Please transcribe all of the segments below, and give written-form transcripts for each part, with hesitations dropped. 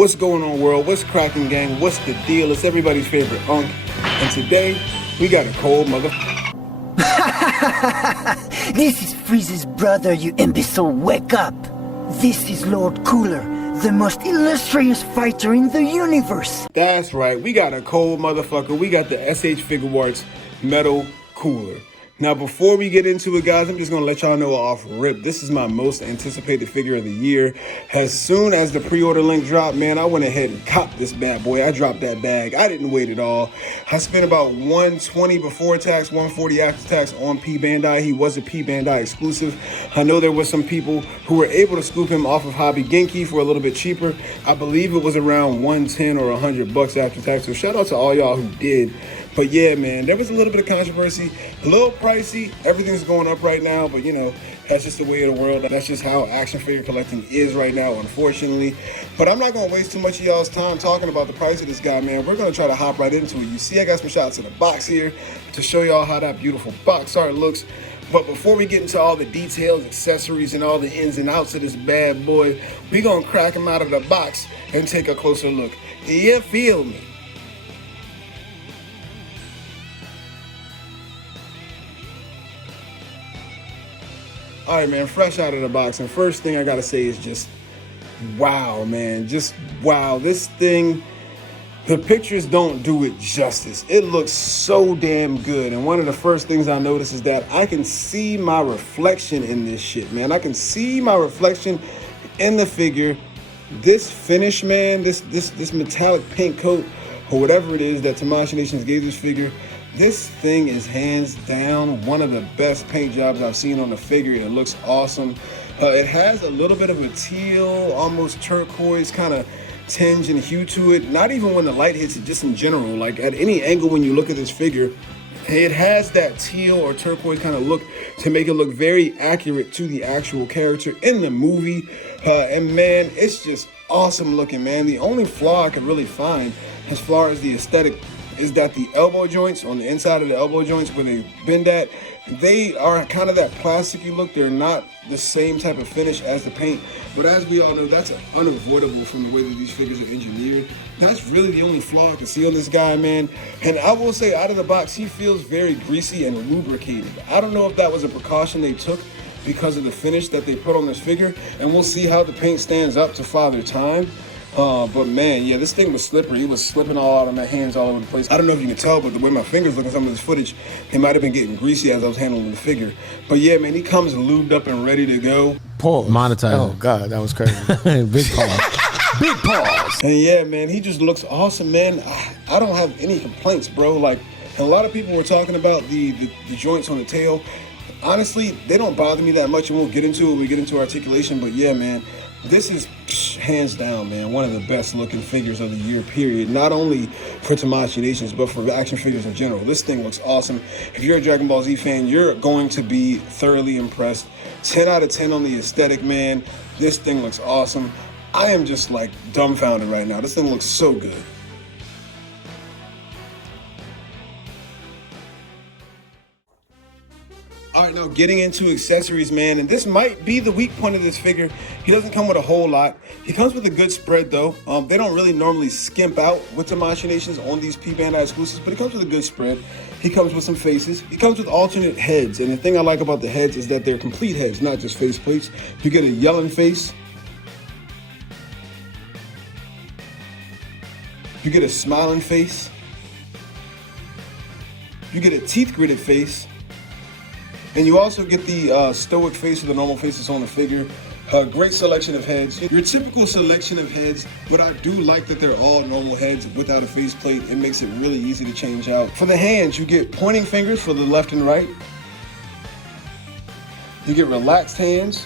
What's going on, world? What's cracking, gang? What's the deal? It's everybody's favorite Unk, and today we got a cold mother. This is Freeze's brother, you imbecile. Wake up! This is Lord Cooler, the most illustrious fighter in the universe. That's right, we got a cold motherfucker. We got the SH Figuarts Metal Cooler. Now, before we get into it, guys, I'm just going to let y'all know off rip, this is my most anticipated figure of the year. As soon as the pre-order link dropped, man, I went ahead and copped this bad boy. I dropped that bag. I didn't wait at all. I spent about $120 before tax, $140 after tax on PBandai. He was a PBandai exclusive. I know there were some people who were able to scoop him off of Hobby Genki for a little bit cheaper. I believe it was around $110 or $100 after tax. So shout out to all y'all who did. But yeah, man, there was a little bit of controversy, a little pricey. Everything's going up right now, but you know, that's just the way of the world. That's just how action figure collecting is right now, unfortunately. But I'm not gonna waste too much of y'all's time talking about the price of this guy, man. We're gonna try to hop right into it. You see, I got some shots of the box here to show y'all how that beautiful box art looks. But before we get into all the details, accessories, and all the ins and outs of this bad boy, we gonna crack him out of the box and take a closer look. You feel me? All right, man, fresh out of the box. And first thing I gotta say is just, wow, man, just wow. This thing, the pictures don't do it justice. It looks so damn good. And one of the first things I notice is that I can see my reflection in this shit, man. I can see my reflection in the figure. This finish, man, this metallic paint coat or whatever it is that Tamashii Nations gave this figure, this thing is hands down one of the best paint jobs I've seen on the figure. It looks awesome. It has a little bit of a teal, almost turquoise kind of tinge and hue to it. Not even when the light hits it, just in general. Like at any angle when you look at this figure, it has that teal or turquoise kind of look to make it look very accurate to the actual character in the movie. And man, it's just awesome looking, man. The only flaw I could really find as far as the aesthetic is that the elbow joints, on the inside of the elbow joints where they bend at, they are kind of that plasticky look. They're not the same type of finish as the paint. But as we all know, that's unavoidable from the way that these figures are engineered. That's really the only flaw I can see on this guy, man. And I will say, out of the box, he feels very greasy and lubricated. I don't know if that was a precaution they took because of the finish that they put on this figure. And we'll see how the paint stands up to Father Time. But man, yeah, this thing was slippery. It was slipping all out of my hands all over the place. I don't know if you can tell, but the way my fingers look at some of this footage, they might have been getting greasy as I was handling the figure. But yeah, man, he comes lubed up and ready to go. Pause. Monetize. Oh God, that was crazy. Big pause. Big pause. And yeah, man, he just looks awesome, man. I don't have any complaints, bro. Like, a lot of people were talking about the joints on the tail. Honestly, they don't bother me that much, and we'll get into it when we get into articulation. But yeah, man, this is hands down, man, one of the best looking figures of the year, period. Not only for Tamashii Nations, but for action figures in general. This thing looks awesome. If you're a Dragon Ball Z fan, you're going to be thoroughly impressed. 10 out of 10 on the aesthetic, man. This thing looks awesome. I am just like dumbfounded right now. This thing looks so good. All right, now getting into accessories, man, and this might be the weak point of this figure. He doesn't come with a whole lot. He comes with a good spread, though. They don't really normally skimp out with Tamashii Nations on these PBandai exclusives, but he comes with a good spread. He comes with some faces. He comes with alternate heads, and the thing I like about the heads is that they're complete heads, not just face plates. You get a yelling face. You get a smiling face. You get a teeth-gritted face. And you also get the stoic face or the normal face that's on the figure. Great selection of heads. Your typical selection of heads, but I do like that they're all normal heads without a faceplate. It makes it really easy to change out. For the hands, you get pointing fingers for the left and right. You get relaxed hands.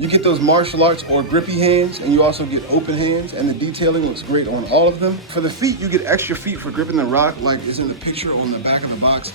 You get those martial arts or grippy hands, and you also get open hands, and the detailing looks great on all of them. For the feet, you get extra feet for gripping the rock, like is in the picture on the back of the box.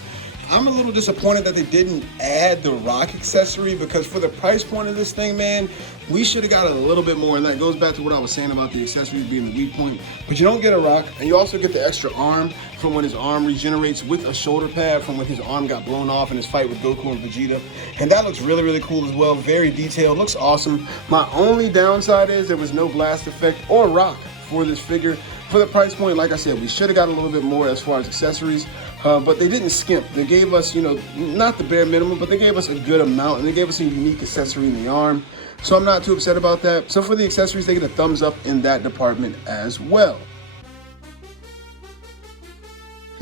I'm a little disappointed that they didn't add the rock accessory, because for the price point of this thing, man, we should have got a little bit more. And that goes back to what I was saying about the accessories being the weak point. But you don't get a rock, and you also get the extra arm from when his arm regenerates, with a shoulder pad from when his arm got blown off in his fight with Goku and Vegeta. And that looks really, really cool as well. Very detailed, looks awesome. My only downside is there was no blast effect or rock for this figure. For the price point, like I said, we should have got a little bit more as far as accessories, but they didn't skimp. They gave us, you know, not the bare minimum, but they gave us a good amount, and they gave us a unique accessory in the arm. So I'm not too upset about that. So for the accessories, they get a thumbs up in that department as well.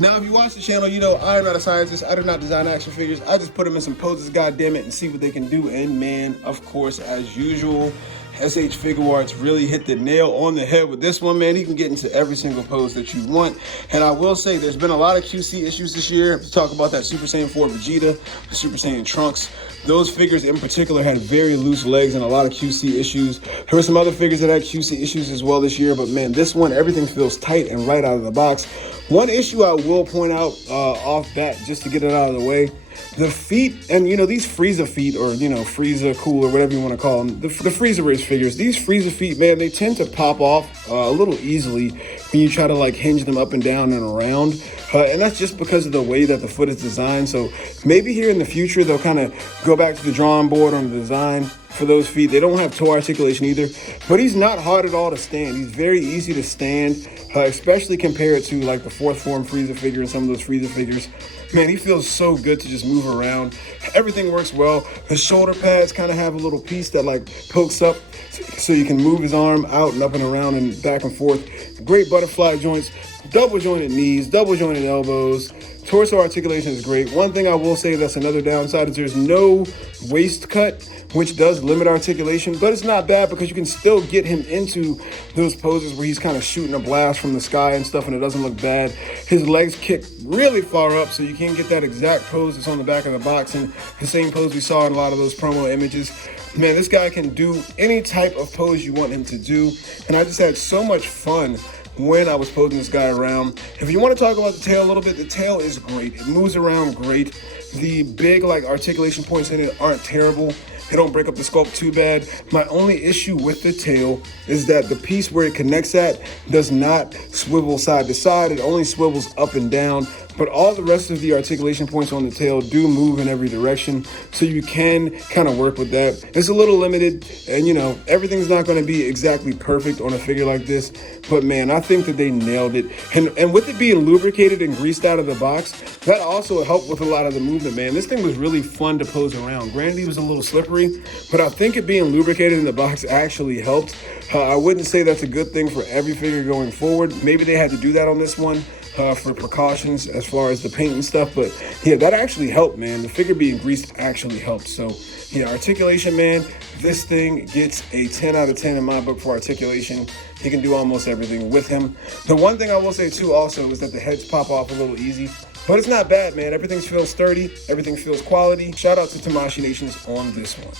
Now, if you watch the channel, you know I am not a scientist. I do not design action figures. I just put them in some poses, goddammit, and see what they can do. And man, of course, as usual, SH Figuarts really hit the nail on the head with this one, man. He can get into every single pose that you want. And I will say, there's been a lot of QC issues this year. To talk about that Super Saiyan 4 Vegeta, the Super Saiyan Trunks. Those figures in particular had very loose legs and a lot of QC issues. There were some other figures that had QC issues as well this year, but man, this one, everything feels tight and right out of the box. One issue I will point out off bat, just to get it out of the way, the feet, and you know, these Frieza feet, or you know, Frieza cool, or whatever you want to call them, the Frieza race figures, these Frieza feet, man, they tend to pop off a little easily when you try to like hinge them up and down and around. And that's just because of the way that the foot is designed. So maybe here in the future, they'll kind of go back to the drawing board on the design for those feet. They don't have toe articulation either, but he's not hard at all to stand. He's very easy to stand, especially compared to like the fourth form Frieza figure and some of those Frieza figures. Man, he feels so good to just move around. Everything works well. The shoulder pads kind of have a little piece that like pokes up so you can move his arm out and up and around and back and forth. Great butterfly joints, double jointed knees, double jointed elbows. Torso articulation is great. One thing I will say that's another downside is there's no waist cut, which does limit articulation, but it's not bad because you can still get him into those poses where he's kind of shooting a blast from the sky and stuff, and it doesn't look bad. His legs kick really far up, so you can't get that exact pose that's on the back of the box, and the same pose we saw in a lot of those promo images. Man, this guy can do any type of pose you want him to do, and I just had so much fun when I was posing this guy around. If you want to talk about the tail a little bit, the tail is great. It moves around great. The big like articulation points in it aren't terrible. They don't break up the sculpt too bad. My only issue with the tail is that the piece where it connects at does not swivel side to side. It only swivels up and down. But all the rest of the articulation points on the tail do move in every direction, so you can kind of work with that. It's a little limited, and you know, everything's not going to be exactly perfect on a figure like this, but man, I think that they nailed it. And with it being lubricated and greased out of the box, that also helped with a lot of the movement, man. This thing was really fun to pose around. Granted, it was a little slippery, but I think it being lubricated in the box actually helped. I wouldn't say that's a good thing for every figure going forward. Maybe they had to do that on this one. For precautions as far as the paint and stuff, but yeah, that actually helped, man. The figure being greased actually helped. So yeah, articulation, man, this thing gets a 10 out of 10 in my book for articulation. You can do almost everything with him. The one thing I will say too also is that the heads pop off a little easy, but it's not bad, man. Everything feels sturdy, everything feels quality. Shout out to Tamashii Nations on this one.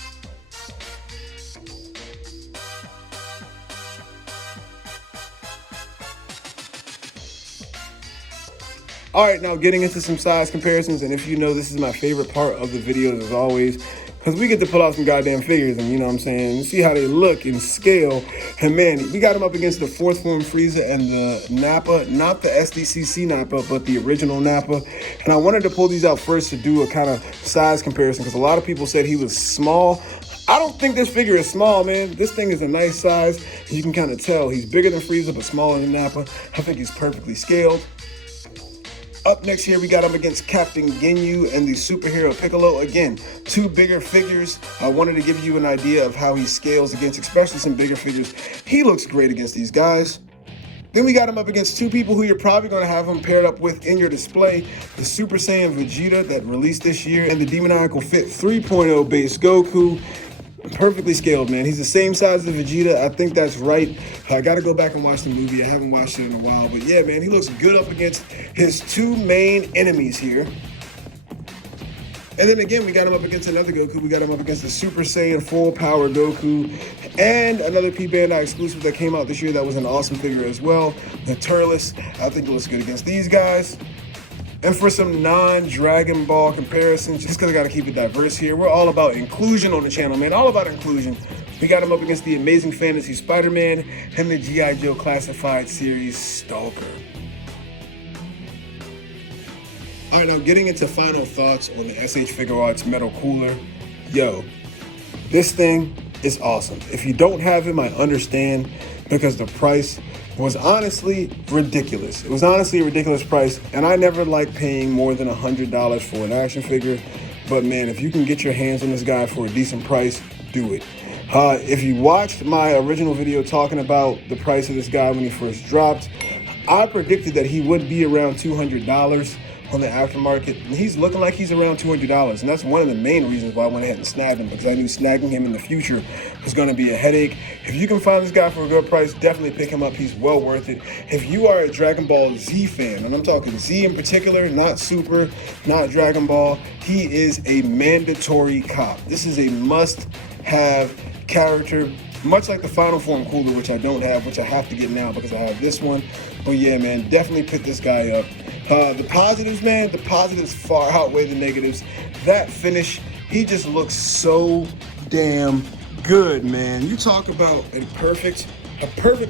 All right, now getting into some size comparisons, and if you know, this is my favorite part of the videos as always, because we get to pull out some goddamn figures and, you know what I'm saying, see how they look in scale. And man, we got him up against the fourth form Frieza and the Nappa, not the SDCC Nappa, but the original Nappa. And I wanted to pull these out first to do a kind of size comparison, because a lot of people said he was small. I don't think this figure is small, man. This thing is a nice size. You can kind of tell he's bigger than Frieza, but smaller than Nappa. I think he's perfectly scaled. Up next here, we got him against Captain Ginyu and the superhero Piccolo. Again, two bigger figures. I wanted to give you an idea of how he scales against, especially some bigger figures. He looks great against these guys. Then we got him up against two people who you're probably going to have him paired up with in your display. The Super Saiyan Vegeta that released this year and the Demoniacal Fit 3.0 base Goku. Perfectly scaled, man. He's the same size as Vegeta. I think that's right. I got to go back and watch the movie. I haven't watched it in a while. But yeah, man, he looks good up against his two main enemies here. And then again, we got him up against another Goku. We got him up against the Super Saiyan Full Power Goku and another PBandai exclusive that came out this year that was an awesome figure as well. The Turles. I think it looks good against these guys. And for some non-Dragon Ball comparisons, just because I got to keep it diverse here, we're all about inclusion on the channel, man. All about inclusion. We got him up against the Amazing Fantasy Spider-Man and the G.I. Joe Classified Series Stalker. All right, now getting into final thoughts on the SH Figuarts Metal Cooler. Yo, this thing is awesome. If you don't have him, I understand, because the price was honestly ridiculous. It was honestly a ridiculous price, and I never like paying more than $100 for an action figure. But man, if you can get your hands on this guy for a decent price, do it. If you watched my original video talking about the price of this guy when he first dropped, I predicted that he would be around $200 on the aftermarket, and he's looking like he's around $200, and that's one of the main reasons why I went ahead and snagged him, because I knew snagging him in the future was going to be a headache. If you can find this guy for a good price, definitely pick him up. He's well worth it. If you are a Dragon Ball Z fan, and I'm talking Z in particular, not Super, not Dragon Ball, he is a mandatory cop. This is a must-have character, much like the Final Form Cooler, which I don't have, which I have to get now because I have this one. But yeah, man, definitely pick this guy up. The positives, man, the positives far outweigh the negatives. That finish, he just looks so damn good, man. You talk about a perfect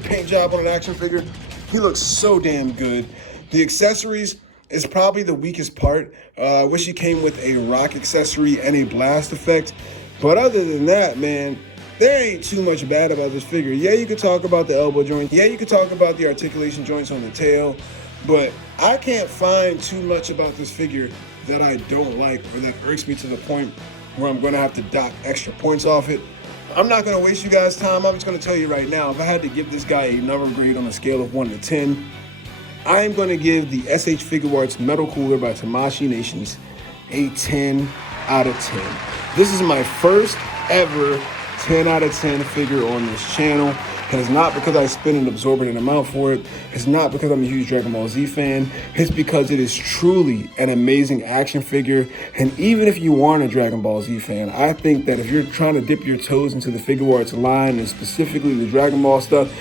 paint job on an action figure. He looks so damn good. The accessories is probably the weakest part. I wish he came with a rock accessory and a blast effect. But other than that, man, there ain't too much bad about this figure. Yeah, you could talk about the elbow joint. Yeah, you could talk about the articulation joints on the tail. But I can't find too much about this figure that I don't like or that irks me to the point where I'm going to have to dock extra points off it. I'm not going to waste you guys' time. I'm just going to tell you right now, if I had to give this guy a number grade on a scale of 1 to 10, I am going to give the SH Figuarts Metal Cooler by Tamashii Nations a 10 out of 10. This is my first ever 10 out of 10 figure on this channel. And it's not because I spend an absorbent amount for it. It's not because I'm a huge Dragon Ball Z fan. It's because it is truly an amazing action figure. And even if you aren't a Dragon Ball Z fan, I think that if you're trying to dip your toes into the Figuarts line, and specifically the Dragon Ball stuff,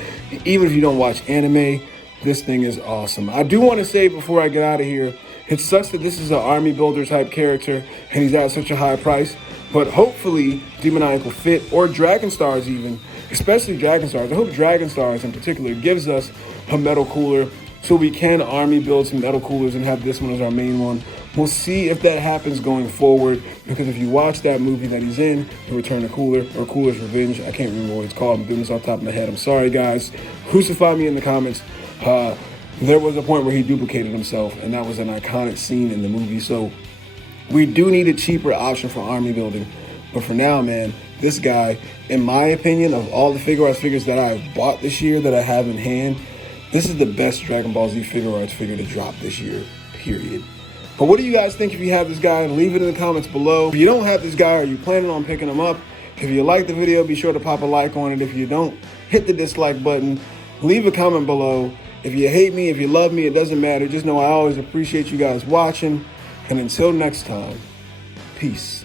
even if you don't watch anime, this thing is awesome. I do want to say before I get out of here, it sucks that this is an army builder type character and he's at such a high price. But hopefully Demoniacal Fit or Dragon Stars even, especially Dragon Stars, I hope Dragon Stars in particular gives us a metal cooler so we can army build some metal coolers and have this one as our main one. We'll see if that happens going forward, because if you watch that movie that he's in, The Return to Cooler, or Cooler's Revenge, I can't remember what it's called, I'm doing this off the top of my head, I'm sorry guys, crucify me in the comments. There was a point where he duplicated himself, and that was an iconic scene in the movie, so we do need a cheaper option for army building. But for now, man, this guy, in my opinion, of all the Figuarts figures that I've bought this year that I have in hand, this is the best Dragon Ball Z Figuarts figure to drop this year, period. But what do you guys think if you have this guy? Leave it in the comments below. If you don't have this guy, are you planning on picking him up? If you like the video, be sure to pop a like on it. If you don't, hit the dislike button. Leave a comment below. If you hate me, if you love me, it doesn't matter. Just know I always appreciate you guys watching. And until next time, peace.